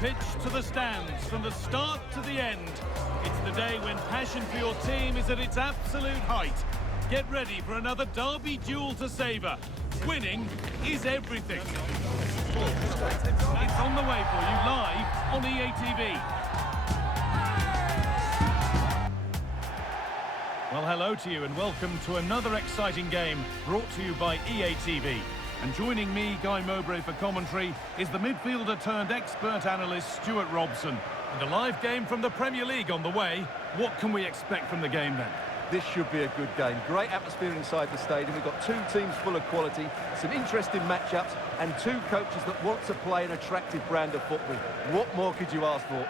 pitch to the stands, from the start to the end. It's the day when passion for your team is at its absolute height. Get ready for another derby duel to savour. Winning is everything. It's on the way for you live on EA TV. Well, hello to you and welcome to another exciting game brought to you by EA TV. And joining me, Guy Mowbray, for commentary is the midfielder turned expert analyst Stuart Robson. And a live game from the Premier League on the way. What can we expect from the game then? This should be a good game. Great atmosphere inside the stadium. We've got two teams full of quality, some interesting matchups, and two coaches that want to play an attractive brand of football. What more could you ask for?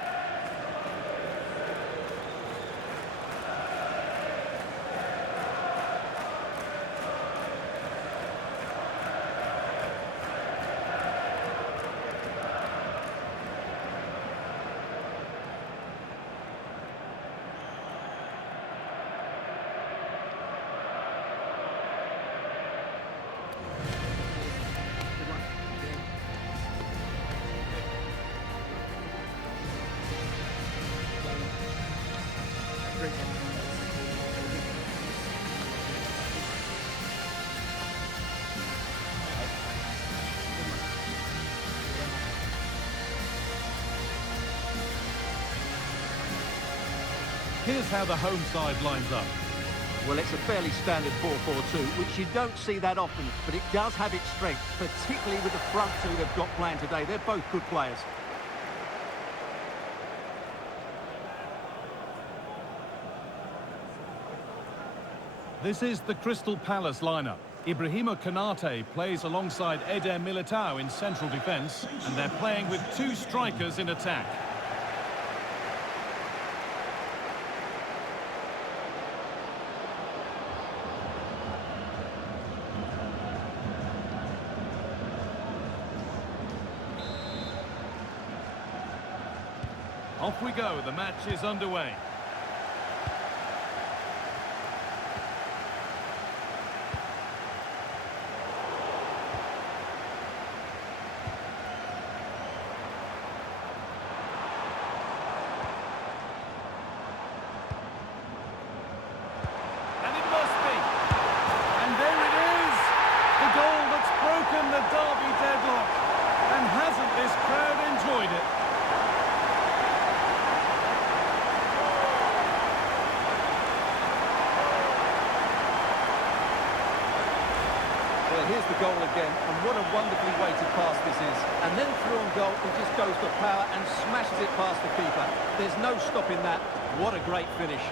Here's how the home side lines up. Well, it's a fairly standard 4-4-2, which you don't see that often, but it does have its strength, particularly with the front two they've got playing today. They're both good players. This is the Crystal Palace lineup. Ibrahima Konate plays alongside Eder Militao in central defence, and they're playing with two strikers in attack. Off we go, the match is underway. And it must be. And there it is! The goal that's broken the derby deadlock. And hasn't this crowd enjoyed it? Here's the goal again, and what a wonderful way to pass this is. And then through on goal, he just goes for power and smashes it past the keeper. There's no stopping that. What a great finish.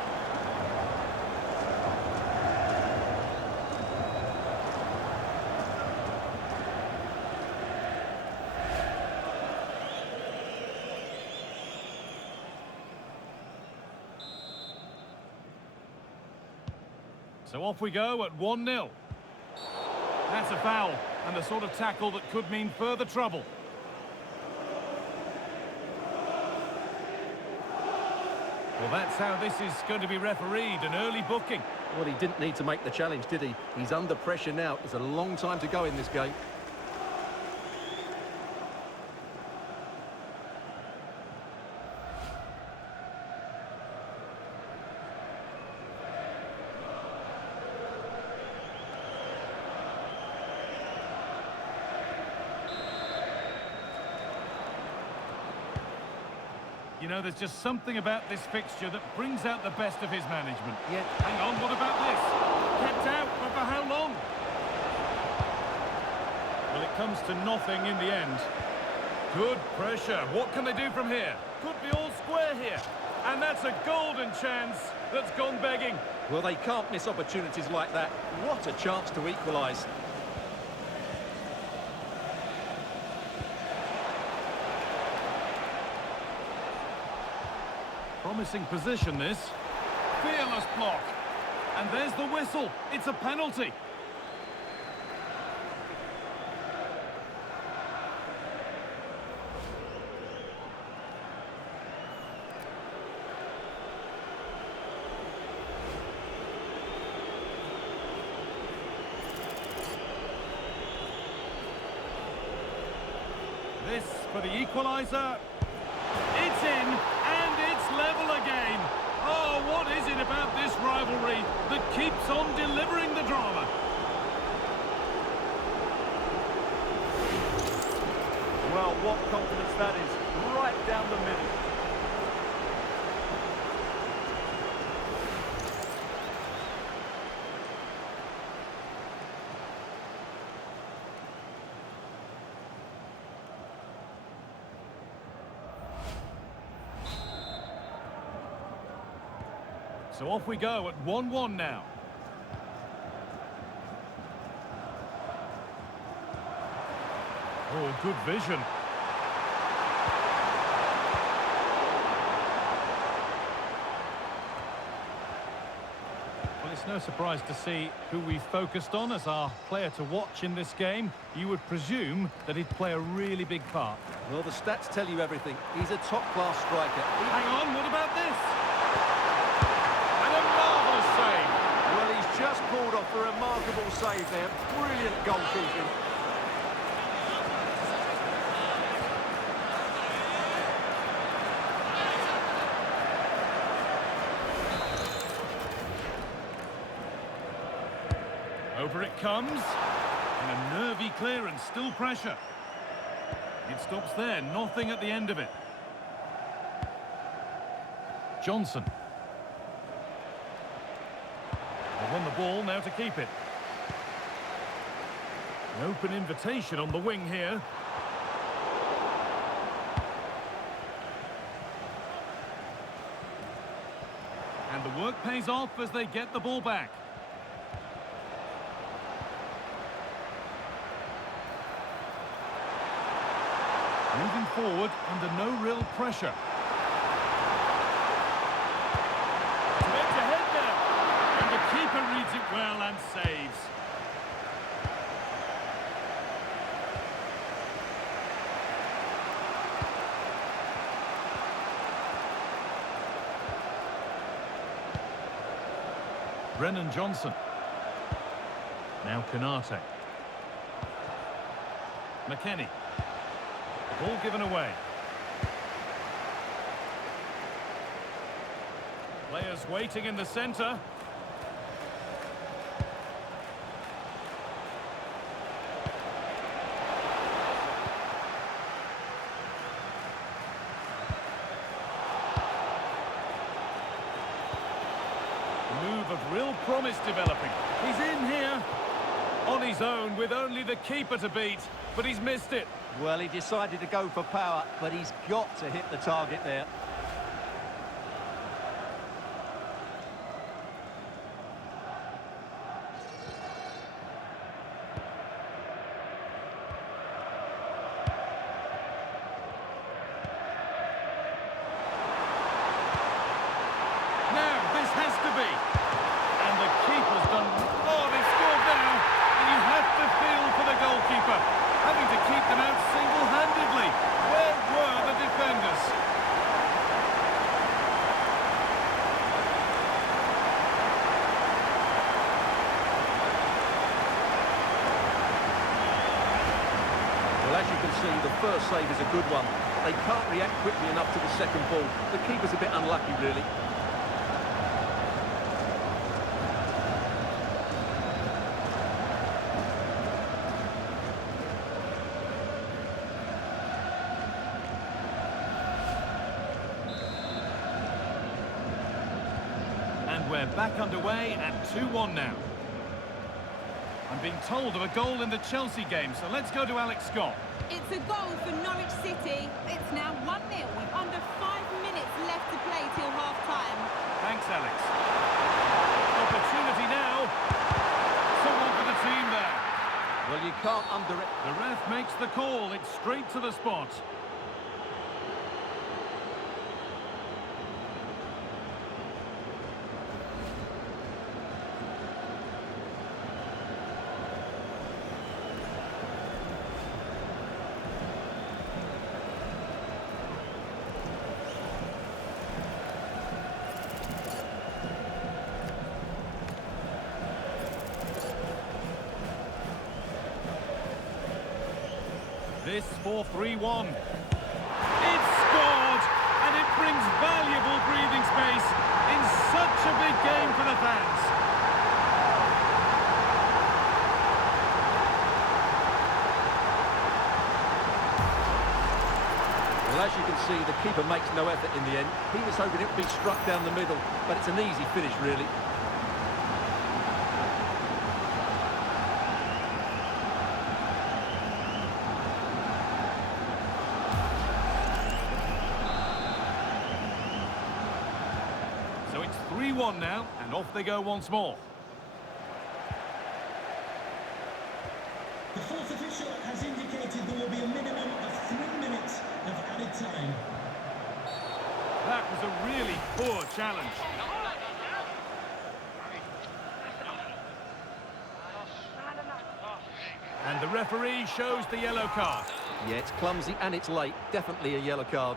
So off we go at 1-0. That's a foul, and the sort of tackle that could mean further trouble. Well, that's how this is going to be refereed, an early booking. Well, he didn't need to make the challenge, did he? He's under pressure now. There's a long time to go in this game. You know, there's just something about this fixture that brings out the best of his management. Yeah. Hang on, what about this? Kept out, but for how long? Well, it comes to nothing in the end. Good pressure. What can they do from here? Could be all square here. And that's a golden chance that's gone begging. Well, they can't miss opportunities like that. What a chance to equalise. Promising position, this. Fearless block. And there's the whistle. It's a penalty. This for the equaliser. in, and it's level again. Oh, what is it about this rivalry that keeps on delivering the drama? Well, what confidence that is, right down the middle. So off we go at 1-1 now. Oh, good vision. Well, it's no surprise to see who we focused on as our player to watch in this game. You would presume that he'd play a really big part. Well, the stats tell you everything. He's a top-class striker. Hang on, what about this? And a marvellous save. Well, he's just pulled off a remarkable save there. Brilliant goalkeeping. Over it comes. And a nervy clearance, still pressure. It stops there, nothing at the end of it. Johnson. They won the ball, now to keep it. An open invitation on the wing here. And the work pays off as they get the ball back. Moving forward under no real pressure. Edge ahead now. And the keeper reads it well and saves. Brennan Johnson. Now Canate. McKennie. Ball given away. Players waiting in the centre. A move of real promise developing. He's in here. On his own with only the keeper to beat, but he's missed it. Well, he decided to go for power, but he's got to hit the target there. Now, this has to be. And the keeper's done... Oh, they've scored now. And you have to feel for the goalkeeper. Having to keep them out single-handedly. Where were the defenders? Well, as you can see, the first save is a good one. They can't react quickly enough to the second ball. The keeper's a bit unlucky, really. And we're back underway at 2-1 now. I'm being told of a goal in the Chelsea game, so let's go to Alex Scott. It's a goal for Norwich City. It's now 1-0 with under 5 minutes left to play till half-time. Thanks, Alex. Opportunity now. Someone for the team there. Well, you can't underestimate... The ref makes the call. It's straight to the spot. This for 3-1. It's scored! And brings valuable breathing space in such a big game for the fans. Well, as you can see, the keeper makes no effort in the end. He was hoping it would be struck down the middle, but it's an easy finish, really. So it's 3-1 now, and off they go once more. The fourth official has indicated there will be a minimum of 3 minutes of added time. That was a really poor challenge. And the referee shows the yellow card. Yeah, it's clumsy and it's late. Definitely a yellow card.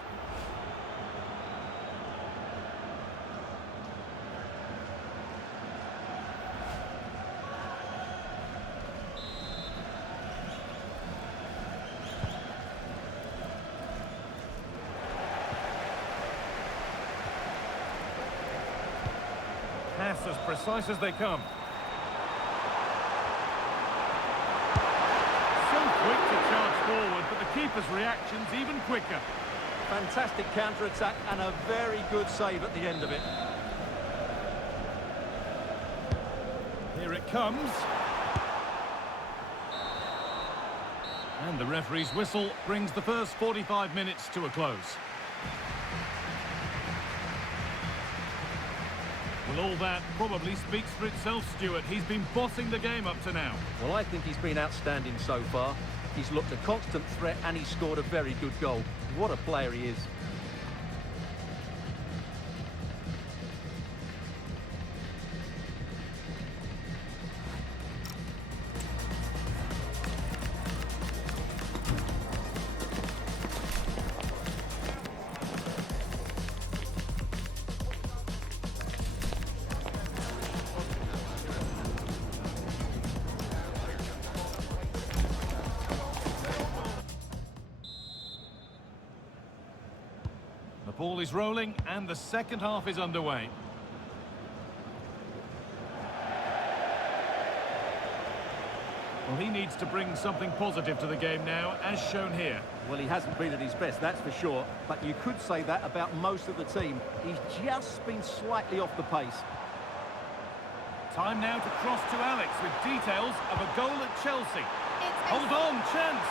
Pass as precise as they come. So quick to charge forward, but the keeper's reaction's even quicker. Fantastic counter-attack and a very good save at the end of it. Here it comes. And the referee's whistle brings the first 45 minutes to a close. Well, all that probably speaks for itself, Stuart. He's been bossing the game up to now. Well, I think he's been outstanding so far. He's looked a constant threat and he's scored a very good goal. What a player he is. The ball is rolling and the second half is underway. Well, he needs to bring something positive to the game now, as shown here. Well, he hasn't been at his best, that's for sure. But you could say that about most of the team. He's just been slightly off the pace. Time now to cross to Alex with details of a goal at Chelsea. Hold on, chance!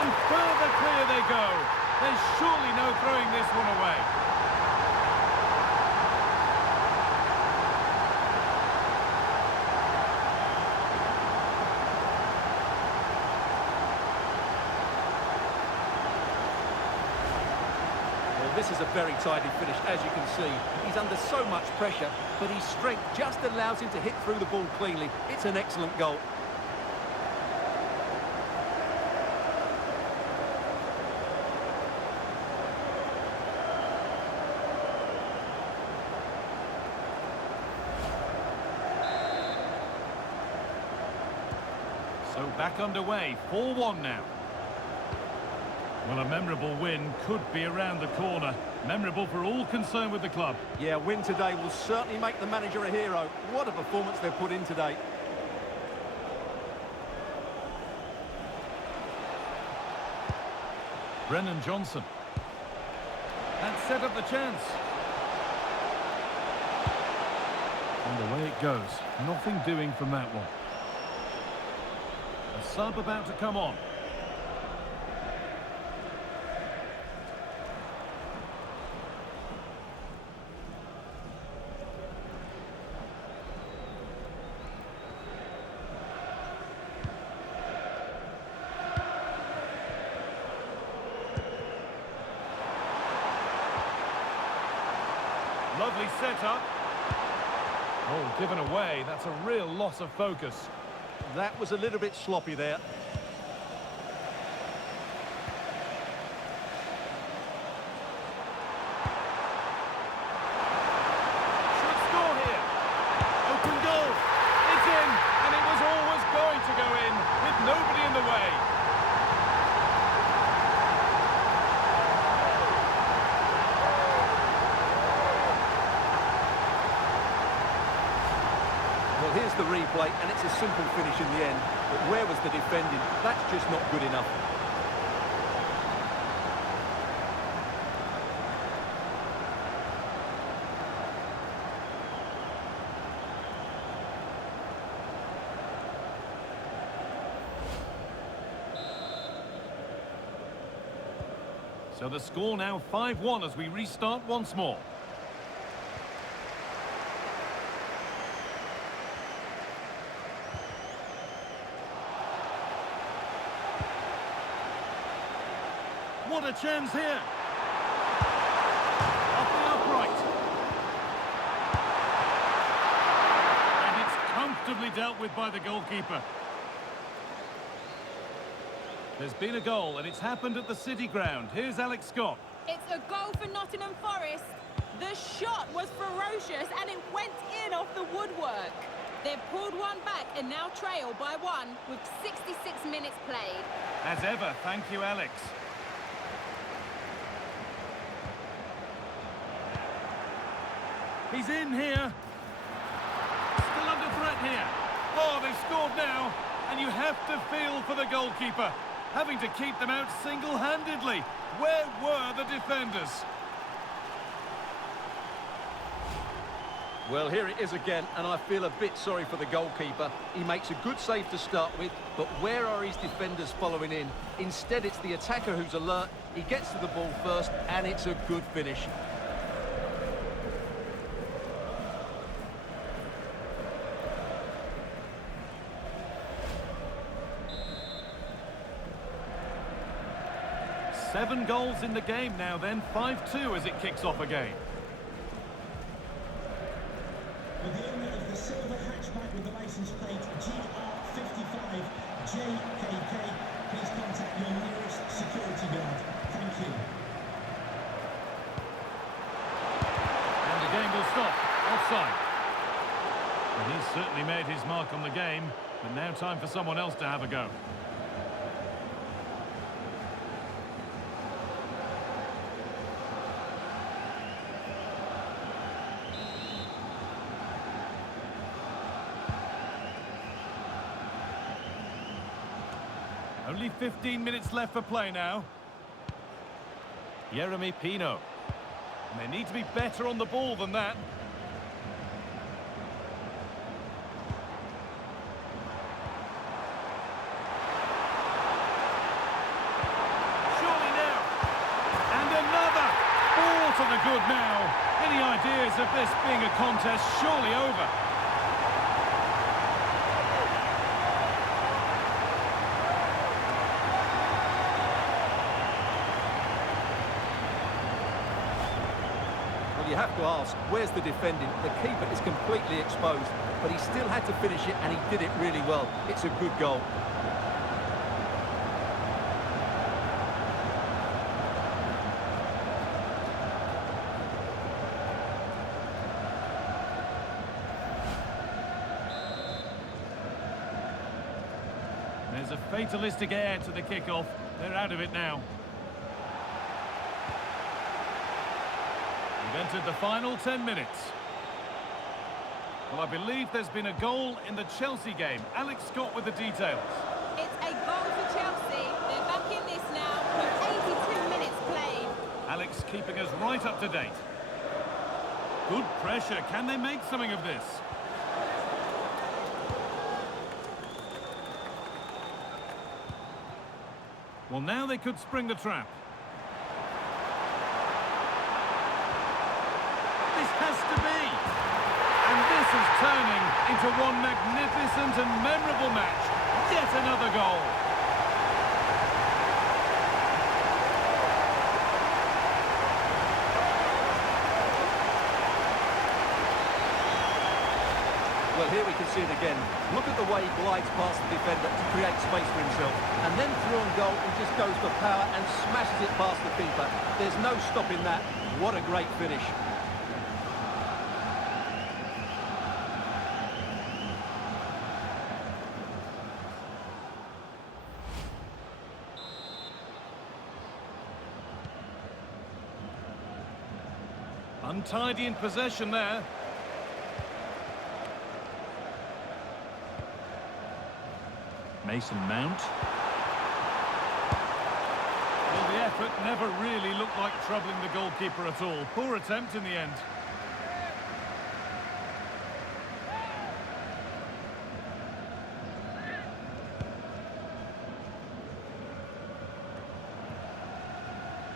And further clear they go. There's surely no throwing this one away. Well, this is a very tidy finish, as you can see. He's under so much pressure, but his strength just allows him to hit through the ball cleanly. It's an excellent goal. So back underway, 4-1 now. Well, a memorable win could be around the corner. Memorable for all concerned with the club. Yeah, a win today will certainly make the manager a hero. What a performance they've put in today. Brennan Johnson. That set up the chance. And away it goes. Nothing doing from that one. A sub about to come on. Lovely setup. Oh, given away. That's a real loss of focus. That was a little bit sloppy there. Should score here. Open goal. It's in, and it was always going to go in with nobody in the way. the replay, and it's a simple finish in the end. But where was the defending? That's just not good enough. So the score now 5-1 as we restart once more. What a chance here! Off the upright. And it's comfortably dealt with by the goalkeeper. There's been a goal, and it's happened at the City Ground. Here's Alex Scott. It's a goal for Nottingham Forest. The shot was ferocious, and it went in off the woodwork. They've pulled one back and now trail by one with 66 minutes played. As ever, thank you, Alex. He's in here. Still under threat here. Oh, they've scored now. And you have to feel for the goalkeeper, having to keep them out single-handedly. Where were the defenders? Well, here it is again, and I feel a bit sorry for the goalkeeper. He makes a good save to start with, but where are his defenders following in? Instead, it's the attacker who's alert. He gets to the ball first, and it's a good finish. Seven goals in the game now then, 5-2 as it kicks off again. With the owner of the silver hatchback with the license plate GR55 JKK, please contact your nearest security guard. Thank you. And the game will stop. Offside. And he's certainly made his mark on the game, but now time for someone else to have a go. Only 15 minutes left for play now. Jeremy Pino. And they need to be better on the ball than that. Surely now. And another. Ball to the good now. Any ideas of this being a contest surely over? You have to ask, where's the defending? The keeper is completely exposed, but he still had to finish it, and he did it really well. It's a good goal. There's a fatalistic air to the kickoff. They're out of it now. We've entered the final 10 minutes. Well, I believe there's been a goal in the Chelsea game. Alex Scott with the details. It's a goal for Chelsea. They're back in this now with 82 minutes played. Alex keeping us right up to date. Good pressure. Can they make something of this? Well, now they could spring the trap. This has to be. And this is turning into one magnificent and memorable match. Yet another goal. Well, here we can see it again. Look at the way he glides past the defender to create space for himself. And then through on goal, he just goes for power and smashes it past the keeper. There's no stopping that. What a great finish. Untidy in possession there. Mason Mount. Well, the effort never really looked like troubling the goalkeeper at all. Poor attempt in the end.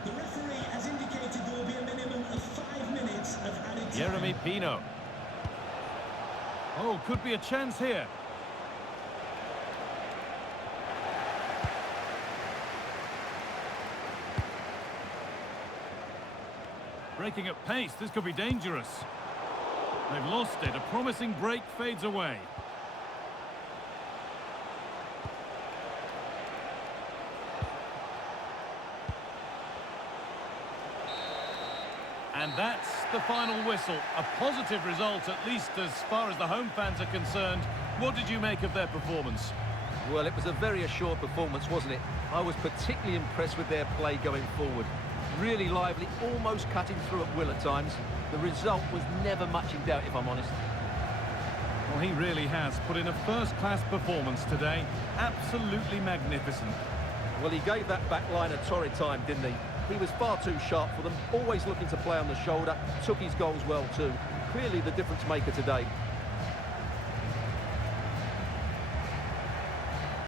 The referee has indicated there will be a minimum of 5 minutes of added time. Jeremy Pino. Oh, could be a chance here. Breaking at pace, this could be dangerous. They've lost it. A promising break fades away. And that's the final whistle. A positive result, at least as far as the home fans are concerned. What did you make of their performance? Well, it was a very assured performance, wasn't it? I was particularly impressed with their play going forward. Really lively, almost cutting through at will at times. The result was never much in doubt, if I'm honest. Well, he really has put in a first-class performance today. Absolutely magnificent. Well, he gave that back line a torrid time, didn't he? He was far too sharp for them, always looking to play on the shoulder, took his goals well too. Clearly the difference maker today.